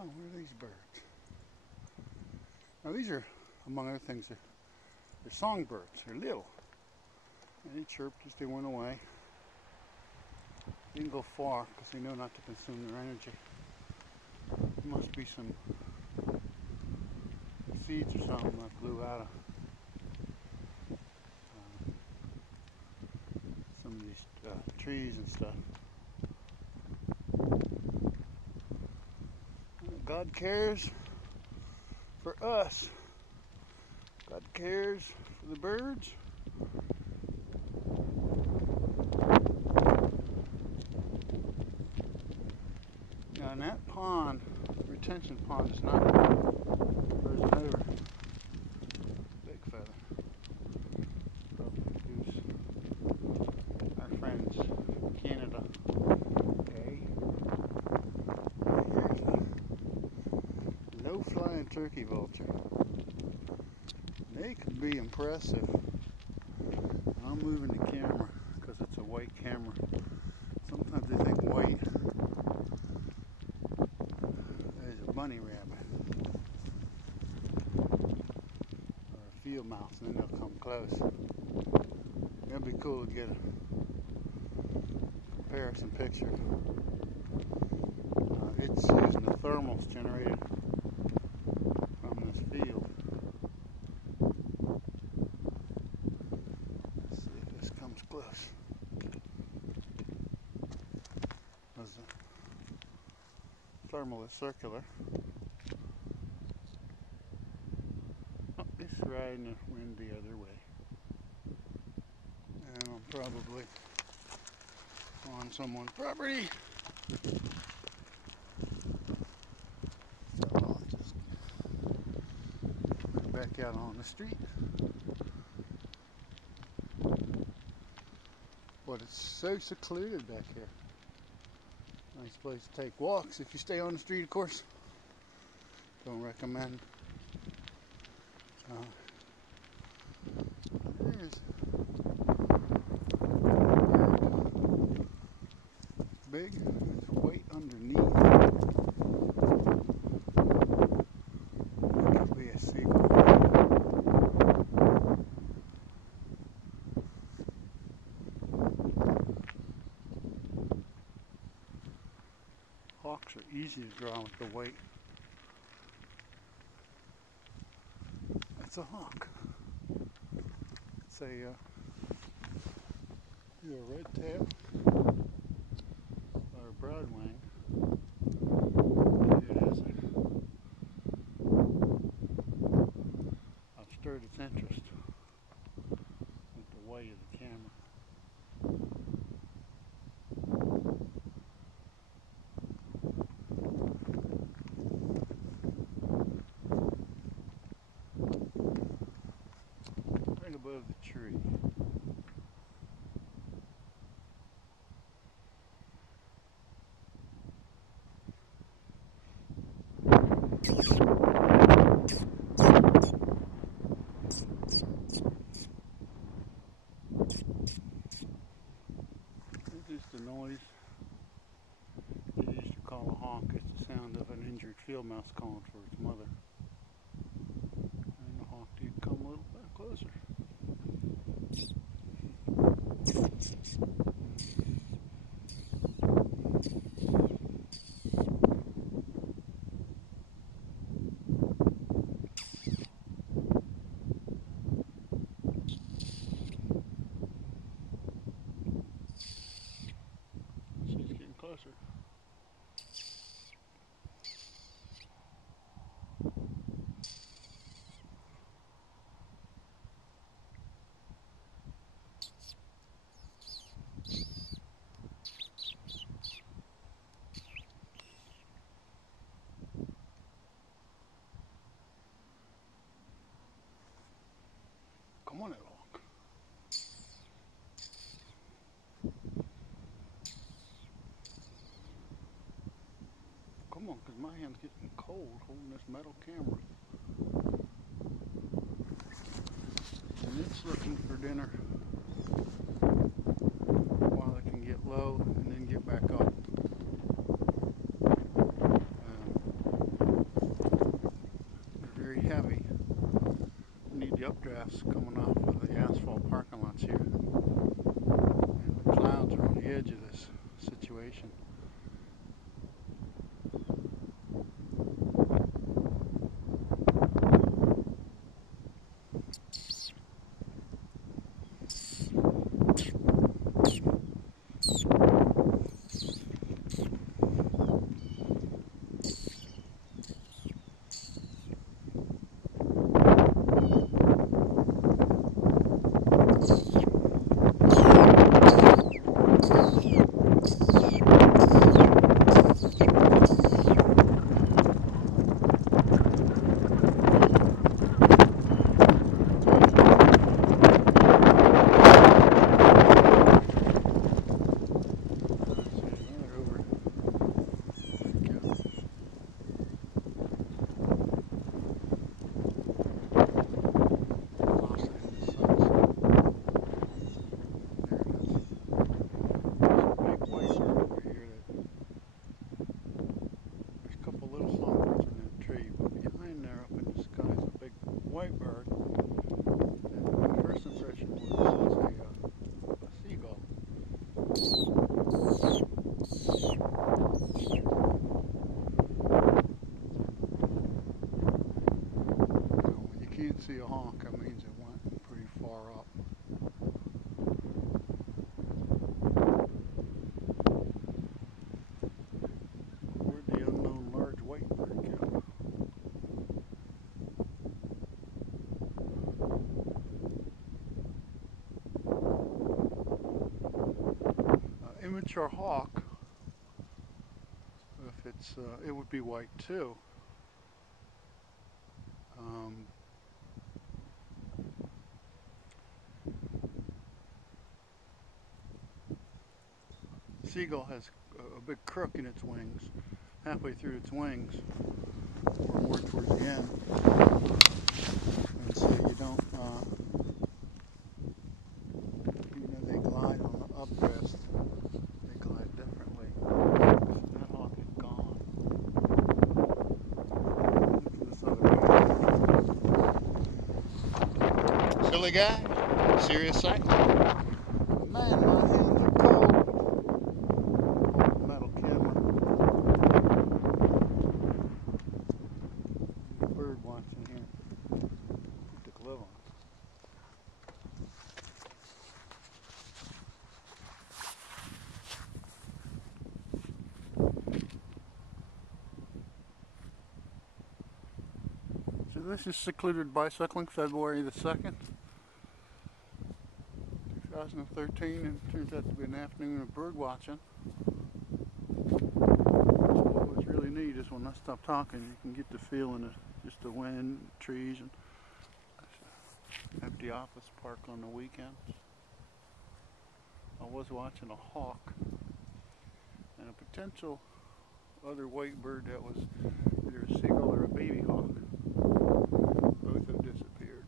Oh, what are these birds? Now these are, among other things, they're songbirds. They're little. And they chirped as they went away. They didn't go far because they know not to consume their energy. There must be some seeds or something that blew out of some of these trees and stuff. God cares for us. God cares for the birds. Now in that pond, retention pond is not, there's another big feather. Probably goose. Our friends from Canada. Okay. Here's a low-flying turkey vulture. They can be impressive. I'm moving the camera because it's a white camera. Sometimes they think white. There's a bunny rabbit or a field mouse, and then they'll come close. It'll be cool to get a comparison picture. It's using the thermals generated from this field. Let's see if this comes close. The thermal is circular. Oh, it's riding the wind the other way. And I'm probably on someone's property. So I'll just put it back out on the street. But it's so secluded back here. Nice place to take walks if you stay on the street, of course. Don't recommend. There's big. There's weight underneath. It could be a seagull. Hawks are easy to draw with the weight. It's a hawk. It's a red tail or a broadwing. Here it is. I've stirred its interest with the weight of the camera. Right above the tree. It's just the noise they used to call a honk. It's the sound of an injured field mouse calling for its mother. And the hawk did come a little bit closer. She's getting closer. Come on, hawk. Come on, because my hand's getting cold holding this metal camera. And it's looking for dinner while it can get low and then get back up. finch or hawk, if it's, it would be white too. Seagull has a big crook in its wings, halfway through its wings, or more towards the end. And so you don't, they glide on the uprest. They glide differently. That hawk is gone. Look for this other guy. Silly guy? Serious sight? Man, my hands are cold. Metal camera. Bird watching here. Put the glove on. So this is Secluded Bicycling, February the 2nd, 2013, and it turns out to be an afternoon of bird watching. What's really neat is when I stop talking, you can get the feeling of just the wind, trees, and empty office park on the weekends. I was watching a hawk and a potential other white bird that was either a seagull or a baby hawk. Both have disappeared.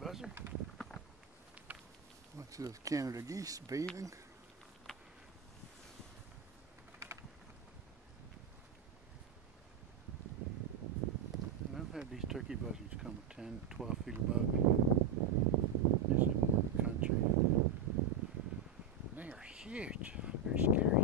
Buzzer. Bunch of those Canada geese bathing. And I've had these turkey buzzards come 10, 12 feet above me. Usually more in the country. They are huge. Very scary.